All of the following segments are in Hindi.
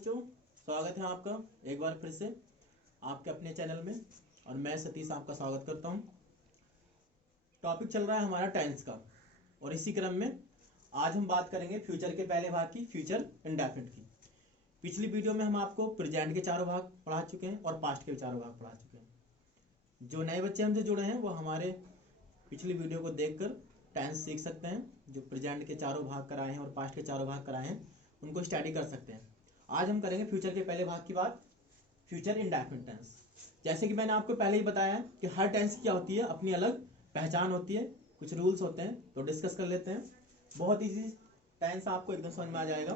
बच्चों, स्वागत है आपका एक बार फिर से आपके अपने चैनल में। और मैं सतीश आपका स्वागत करता हूं। टॉपिक चल रहा है हमारा टेंस का, और इसी क्रम में आज हम बात करेंगे फ्यूचर के पहले भाग की, फ्यूचर इंडेफिनिट की। पिछली वीडियो में हम आपको प्रेजेंट के चारों भाग पढ़ा चुके हैं और पास्ट के चारों भाग पढ़ा चुके हैं। जो नए बच्चे हमसे जुड़े हैं वो हमारे पिछली वीडियो को देखकर टेंस सीख सकते हैं। जो प्रेजेंट के चारों भाग कराए हैं और पास्ट के चारों भाग कराए हैं उनको स्टडी कर सकते हैं। आज हम करेंगे फ्यूचर के पहले भाग की बात, फ्यूचर इंडेफिनिट टेंस। जैसे कि मैंने आपको पहले ही बताया कि हर टेंस की क्या होती है, अपनी अलग पहचान होती है, कुछ रूल्स होते हैं, तो डिस्कस कर लेते हैं। बहुत इजी टेंस आपको एकदम समझ में आ जाएगा।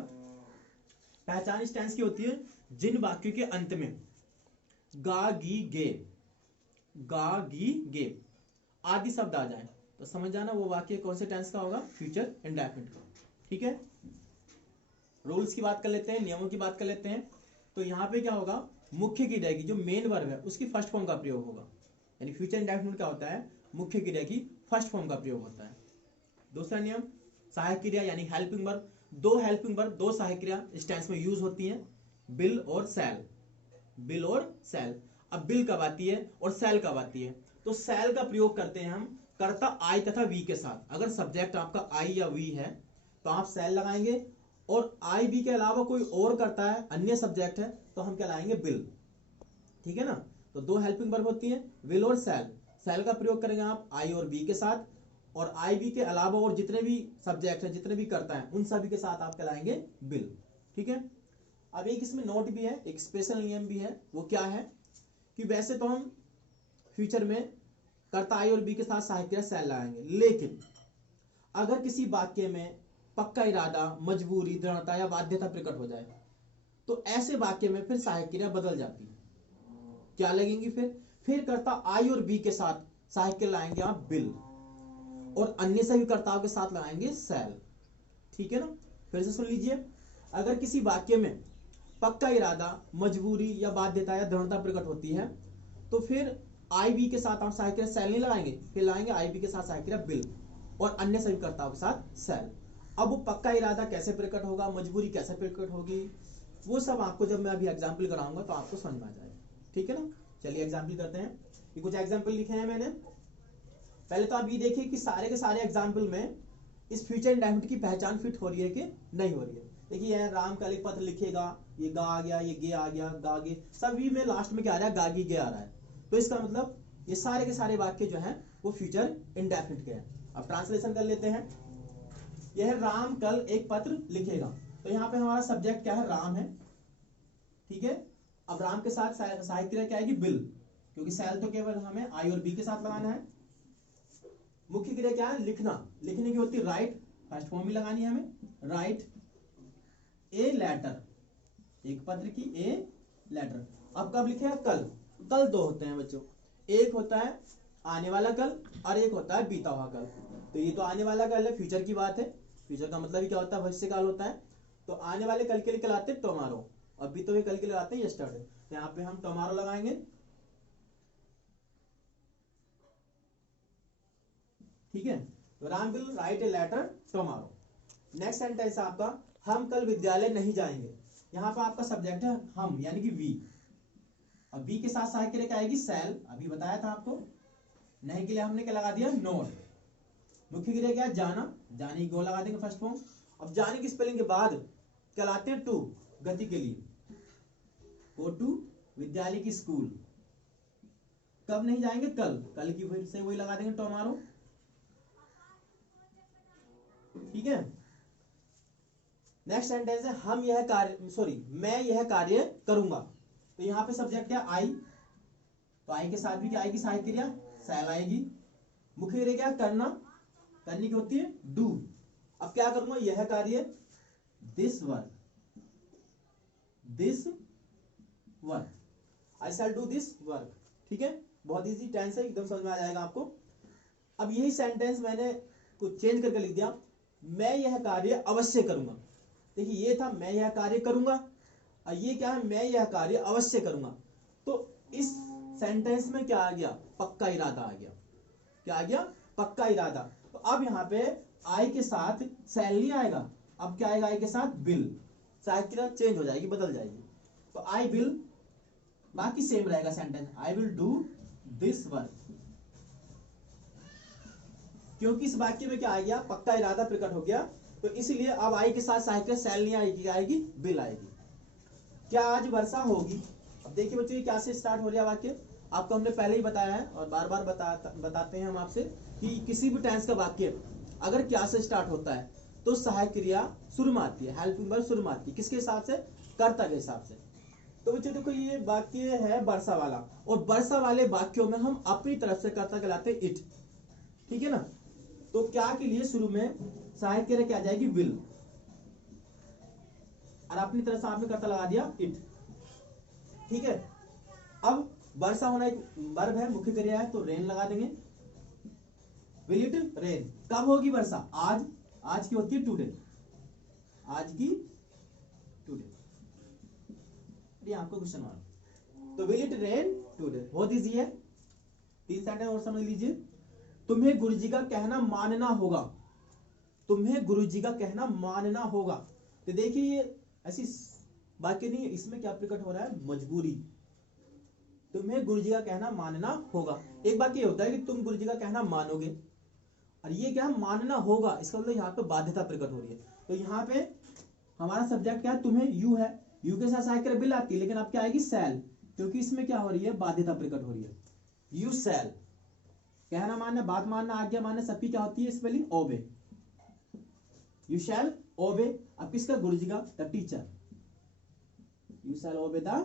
पहचान इस टेंस की होती है जिन वाक्यों के अंत में गा गी गे आदि शब्द आ जाए तो समझ जाना वो वाक्य कौन से टेंस का होगा, फ्यूचर इंडेफिनिट का। ठीक है, रूल्स की बात कर लेते हैं, नियमों की बात कर लेते हैं। तो यहाँ पे क्या होगा, मुख्य क्रिया की जो मेन वर्ब है उसकी फर्स्ट फॉर्म का प्रयोग होगा। यानी फ्यूचर इंडेफिनिट क्या होता है, मुख्य क्रिया की फर्स्ट फॉर्म का प्रयोग होता है। दूसरा नियम, सहायक क्रिया यानी हेल्पिंग वर्ब। दो हेल्पिंग वर्ब, दो सहायक क्रिया इस टेंस में यूज होती हैं, बिल और सेल। बिल और सेल। अब बिल कब आती है और सेल कब आती है? तो सेल का प्रयोग करते हैं हम कर्ता आई तथा वी के साथ। अगर सब्जेक्ट आपका आई या वी है तो आप सेल लगाएंगे, और आई बी के अलावा कोई और करता है, अन्य सब्जेक्ट है, तो हम क्या लाएंगे, बिल। ठीक है ना। तो दो हेल्पिंग वर्ब होती है, विल और सेल। सेल का प्रयोग करेंगे आप आई और बी के साथ, और आई बी के अलावा और जितने भी सब्जेक्ट है, जितने भी करता है, उन सभी के साथ आप क्या लाएंगे, बिल। ठीक है। अब एक इसमें नोट भी है, एक स्पेशल नियम भी है। वो क्या है कि वैसे तो हम फ्यूचर में कर्ता आई और बी के साथ सहायक क्रिया सेल लगाएंगे, लेकिन अगर किसी वाक्य में पक्का इरादा, मजबूरी, दृढ़ता या बाध्यता प्रकट हो जाए तो ऐसे वाक्य में फिर सहायक क्रिया बदल जाती है। क्या लगेंगी फिर कर्ता आई और बी के साथ सहायक क्रिया लाएंगे आप बिल, और अन्य सभी कर्ताओं के साथ लगाएंगे सेल। ठीक है ना। फिर से सुन लीजिए, अगर किसी वाक्य में पक्का इरादा, मजबूरी या बाध्यता या दृढ़ता प्रकट होती है तो फिर आई बी के साथ आप सहायक क्रिया सेल नहीं लगाएंगे, फिर लगाएंगे आई बी के साथ सहायक क्रिया बिल, और अन्य सभी कर्ताओं के साथ सेल। अब वो पक्का इरादा कैसे प्रकट होगा, मजबूरी कैसे प्रकट होगी, वो सब आपको जब मैं अभी एग्जाम्पल कराऊंगा तो आपको समझ में आ जाएगा। ठीक है ना। चलिए एग्जाम्पल करते हैं। ये कुछ एग्जाम्पल लिखे हैं मैंने। पहले तो आप ये देखिए कि सारे के सारे एग्जाम्पल में इस फ्यूचर इंडेफिनिट की पहचान फिट हो रही है कि नहीं हो रही है। देखिए यह राम कल पत्र लिखेगा, ये गा आ गया, ये गे आ गया, गा गे, सभी में लास्ट में क्या आ रहा है, गागी गे आ रहा है। तो इसका मतलब ये सारे के सारे वाक्य जो है वो फ्यूचर इंडेफिनिट के हैं। अब ट्रांसलेशन कर लेते हैं। यह राम कल एक पत्र लिखेगा, तो यहाँ पे हमारा सब्जेक्ट क्या है, राम है। ठीक है। अब राम के साथ सहायक क्रिया क्या आएगी, बिल, क्योंकि सेल तो केवल हमें आई और बी के साथ लगाना है। मुख्य क्रिया क्या है, लिखना। लिखने की होती है राइट, फर्स्ट फॉर्म में लगानी है हमें, राइट ए लेटर, एक पत्र की ए लेटर। अब कब लिखेगा, कल। कल दो होते हैं बच्चों, एक होता है आने वाला कल और एक होता है बीता हुआ कल। तो ये तो आने वाला कल है, फ्यूचर की बात है। फ्यूचर का मतलब ही क्या होता है, भविष्य काल होता है। तो आने वाले कल के लिए कहलाते हैं टुमारो, और बीते हुए कल के लिए आते हैं यस्टरडे। तो यहाँ पे हम टुमारो लगाएंगे। ठीक है। तो Ram will write a letter tomorrow. Next sentence है आपका, हम कल विद्यालय नहीं जाएंगे। यहाँ पे आपका सब्जेक्ट है हम, यानी कि वी। अब वी के साथ सहायक क्रिया क्या आएगी, सेल। अभी बताया था आपको। नहीं के लिए हमने क्या लगा दिया, नोट। मुख्य क्रिया क्या है, जाना, जाने की गो लगा देंगे फर्स्ट फॉर्म। अब जाने की स्पेलिंग के बाद क्या लाते हैं, टू, गति के लिए, गो टू, विद्यालय की स्कूल। कब नहीं जाएंगे, कल, कल की फिर से वही लगा देंगे टुमारो। ठीक है। नेक्स्ट सेंटेंस है, हम यह कार्य, सॉरी मैं यह कार्य करूंगा। तो यहां पे सब्जेक्ट क्या, आई। तो आई के साथ भी क्या आएगी, सहायक क्रिया सेल आएगी। मुख्य क्रिया क्या, करना, करने की होती है डू। अब क्या करूंगा, यह कार्य, this work, this work, I shall do this work. ठीक है। बहुत इजी टेंस है, एकदम समझ में आ जाएगा आपको। अब यही सेंटेंस मैंने कुछ चेंज करके लिख दिया, मैं यह कार्य अवश्य करूंगा। देखिए ये था मैं यह कार्य करूंगा, और ये क्या है, मैं यह कार्य अवश्य करूंगा। तो इस सेंटेंस में क्या आ गया, पक्का इरादा आ गया। क्या आ गया, पक्का इरादा। तो अब यहाँ पे आई के साथ सेल नहीं आएगा, अब क्या आएगा, आई के साथ बिल। सहायक क्रिया चेंज हो जाएगी, बदल जाएगी। तो आई विल बाकी सेम रहेगा sentence, I will do this work, क्योंकि इस वाक्य में क्या आ गया, पक्का इरादा प्रकट हो गया, तो इसलिए अब आई के साथ सहायक क्रिया शैल नहीं आएगी, आएगी विल आएगी। क्या आज वर्षा होगी? अब देखिए बच्चों, ये क्या से स्टार्ट हो रहा है वाक्य, आपको हमने पहले ही बताया है और बार बार बताते हैं हम आपसे कि किसी भी टेंस का वाक्य अगर क्या से स्टार्ट होता है तो सहायक क्रिया शुरू में आती है, हेल्पिंग वर्ब शुरू में आती है, किसके हिसाब से, कर्ता के हिसाब से। तो बच्चों देखो ये वाक्य है वर्षा वाला, और वर्षा वाले वाक्यों में हम अपनी तरफ से कर्ता कहलाते हैं इट, ठीक है ना। तो क्या के लिए शुरू में सहायक क्रिया क्या आ जाएगी, विल, और अपनी तरफ से आपने कर्ता लगा दिया इट, ठीक है। अब वर्षा होना एक वर्ब है, मुख्य क्रिया है, तो रेन लगा देंगे, विल इट रेन। कब होगी वर्षा, आज, आज की होती है टुडे, आज की टुडे, ये आपको क्वेश्चन मार्क। तो विल इट रेन टुडे, बहुत इजी है। 3 सेंटेंस और समझ लीजिए। तुम्हें गुरुजी का कहना मानना होगा, तुम्हें गुरुजी का कहना मानना होगा। तो देखिए ये ऐसी वाक्य नहीं है, इसमें क्या प्रकट हो रहा है, मजबूरी। तुम्हें गुरुजी का कहना मानना होगा। एक बात ये होता है कि तुम गुरुजी का कहना मानोगे, और ये क्या मानना होगा, इसका मतलब यहाँ पे बाध्यता प्रकट हो रही है। तो यहाँ पे हमारा सब्जेक्ट क्या है, तुम्हें यू है, यू के साथ सहायक क्रिया विल आती है, लेकिन अब क्या आएगी शैल, क्योंकि इसमें क्या हो रही है, बाध्यता प्रकट हो रही है। यू शैल, कहना मानना, बात मानना, आज्ञा मानना, सबकी क्या होती है स्पेलिंग, ओबे। यू शैल ओबे, अब किसका, गुरुजी का, the teacher, you shall obey the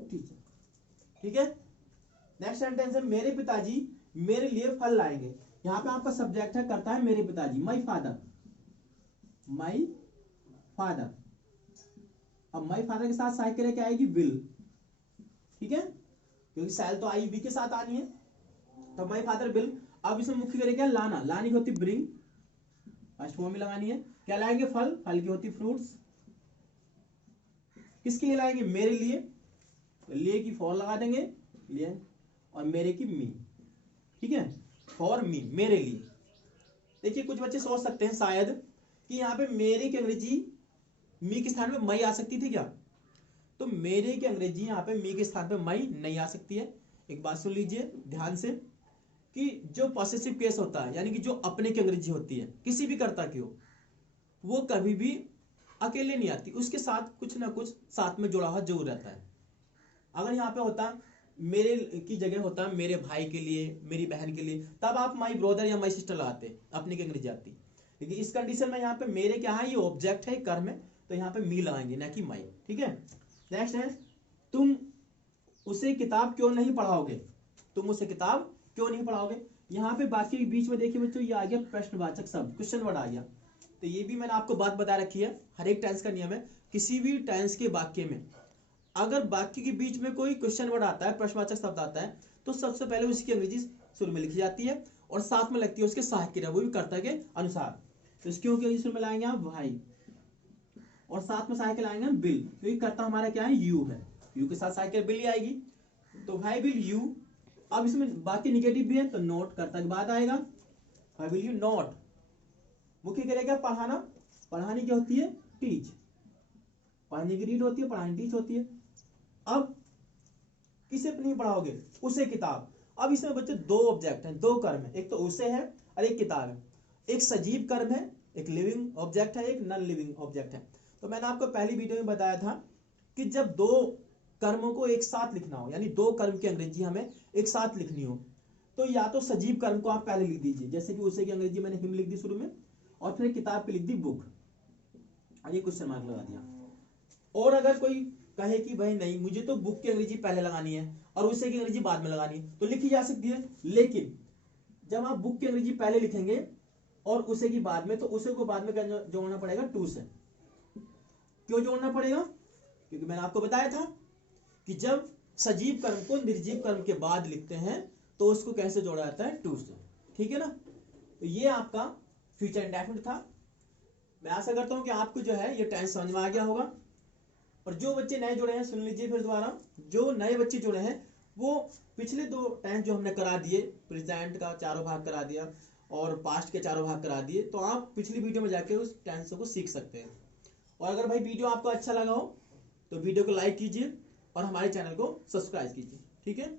teacher, ठीक है। नेक्स्ट सेंटेंस है, मेरे पिताजी मेरे लिए फल लाएंगे। यहां पे आपका सब्जेक्ट है, करता है मेरे पिताजी, माई फादर, माई फादर। अब माई फादर के साथ सहायक क्रिया क्या आएगी, विल, ठीक है, क्योंकि शैल तो आई वी के साथ आनी है, तो माई फादर विल। अब इसमें मुख्य क्रिया क्या, लाना, लाने की होती ब्रिंग, फर्स्ट फॉर्म में लगानी है। क्या लाएंगे, फल, फल की होती फ्रूट्स। किसके लिए लाएंगे, मेरे लिए, तो लिए की फॉर लगा देंगे, लिए, और मेरे की मी, ठीक है, फॉर मी, मेरे लिए। देखिए कुछ बच्चे सोच सकते हैं शायद कि यहाँ पे मेरे की अंग्रेजी मी के स्थान पे मई आ सकती थी क्या, तो मेरे की अंग्रेजी यहाँ पे मी के स्थान पे मई नहीं आ सकती है। एक बात सुन लीजिए ध्यान से, कि जो पॉसेसिव केस होता है, यानी कि जो अपने की अंग्रेजी होती है किसी भी कर्ता की हो, वो कभी भी अकेले नहीं आती, उसके साथ कुछ ना कुछ साथ में जुड़ा हुआ जरूर रहता है। अगर यहाँ पे होता मेरे की जगह होता मेरे भाई के लिए, मेरी बहन के लिए, तब आप माई ब्रदर या माई सिस्टर लगाते, अपने की अंग्रेजी आती। लेकिन इस कंडीशन में यहाँ पे मेरे क्या है, ये ऑब्जेक्ट है, कर्म है, तो यहाँ पे मी लगाएंगे ना कि माई, ठीक है। नेक्स्ट है, तुम उसे किताब क्यों नहीं पढ़ाओगे, तुम उसे किताब क्यों नहीं पढ़ाओगे। यहाँ पे बाकी के बीच में देखिए बच्चों, ये आ गया प्रश्नवाचक शब्द, क्वेश्चन वर्ड आ गया। तो ये भी मैंने आपको बात बता रखी है, हर एक टेंस का नियम है, किसी भी टेंस के वाक्य में अगर वाक्य के बीच में कोई क्वेश्चन वर्ड आता है, प्रश्नवाचक शब्द आता है, तो सबसे पहले उसकी अंग्रेजी शुरू में लिखी जाती है और साथ में लगती है उसके सहायक क्रिया, वो भी कर्ता के अनुसार। तो इसकी अंग्रेजी शुरू में लाएंगे आप भाई, और साथ में सहायक लाएंगे हम बिल, क्योंकि कर्ता हमारा क्या है, यू है, यू के साथ सहायक क्रिया बिल ही आएगी, तो भाई बिल यू। अब इसमें वाक्य निगेटिव भी है, तो नोट कर्ता के बाद आएगा, भाई विल यू नॉट। मुख्य क्रिया क्या, पढ़ाना, पढ़ाने की होती है टीच, पढ़ने की रीड होती है, पढ़ाने टीच होती है। अब किसे नहीं पढ़ाओगे, उसे किताब। अब इसमें बच्चे दो ऑब्जेक्ट हैं, दो कर्म है, एक तो उसे है और एक किताब है। एक सजीव कर्म है, एक लिविंग ऑब्जेक्ट है, एक नॉन लिविंग ऑब्जेक्ट है। तो मैंने आपको पहली वीडियो में बताया था कि जब दो कर्मों को एक साथ लिखना हो, यानी दो कर्म की अंग्रेजी हमें एक साथ लिखनी हो, तो या तो सजीव कर्म को आप पहले लिख दीजिए, जैसे कि उसे की अंग्रेजी मैंने हिम लिख दी शुरू में, और फिर किताब की लिख दी बुक, ये क्वेश्चन मार्क लगा दिया। और अगर कोई कहे कि भाई नहीं, मुझे तो बुक की अंग्रेजी पहले लगानी है और उसे की अंग्रेजी बाद में लगानी है, तो लिखी जा सकती है। लेकिन जब आप बुक की अंग्रेजी पहले लिखेंगे और उसे की बाद में, तो उसे को बाद में जोड़ना पड़ेगा टू से। क्यों जोड़ना पड़ेगा, क्योंकि मैंने आपको बताया था कि जब सजीव कर्म को निर्जीव कर्म के बाद लिखते हैं तो उसको कैसे जोड़ा जाता है, टू से, ठीक है ना। तो ये आपका फ्यूचर इंडेफिनिट था। मैं आशा करता हूं कि आपको जो है ये टेंस समझ में आ गया होगा। और जो बच्चे नए जुड़े हैं सुन लीजिए फिर दोबारा, जो नए बच्चे जुड़े हैं वो पिछले दो टेंस जो हमने करा दिए, प्रेजेंट का चारों भाग करा दिया और पास्ट के चारों भाग करा दिए, तो आप पिछली वीडियो में जाके उस टेंस को सीख सकते हैं। और अगर भाई वीडियो आपको अच्छा लगा हो तो वीडियो को लाइक कीजिए और हमारे चैनल को सब्सक्राइब कीजिए। ठीक है।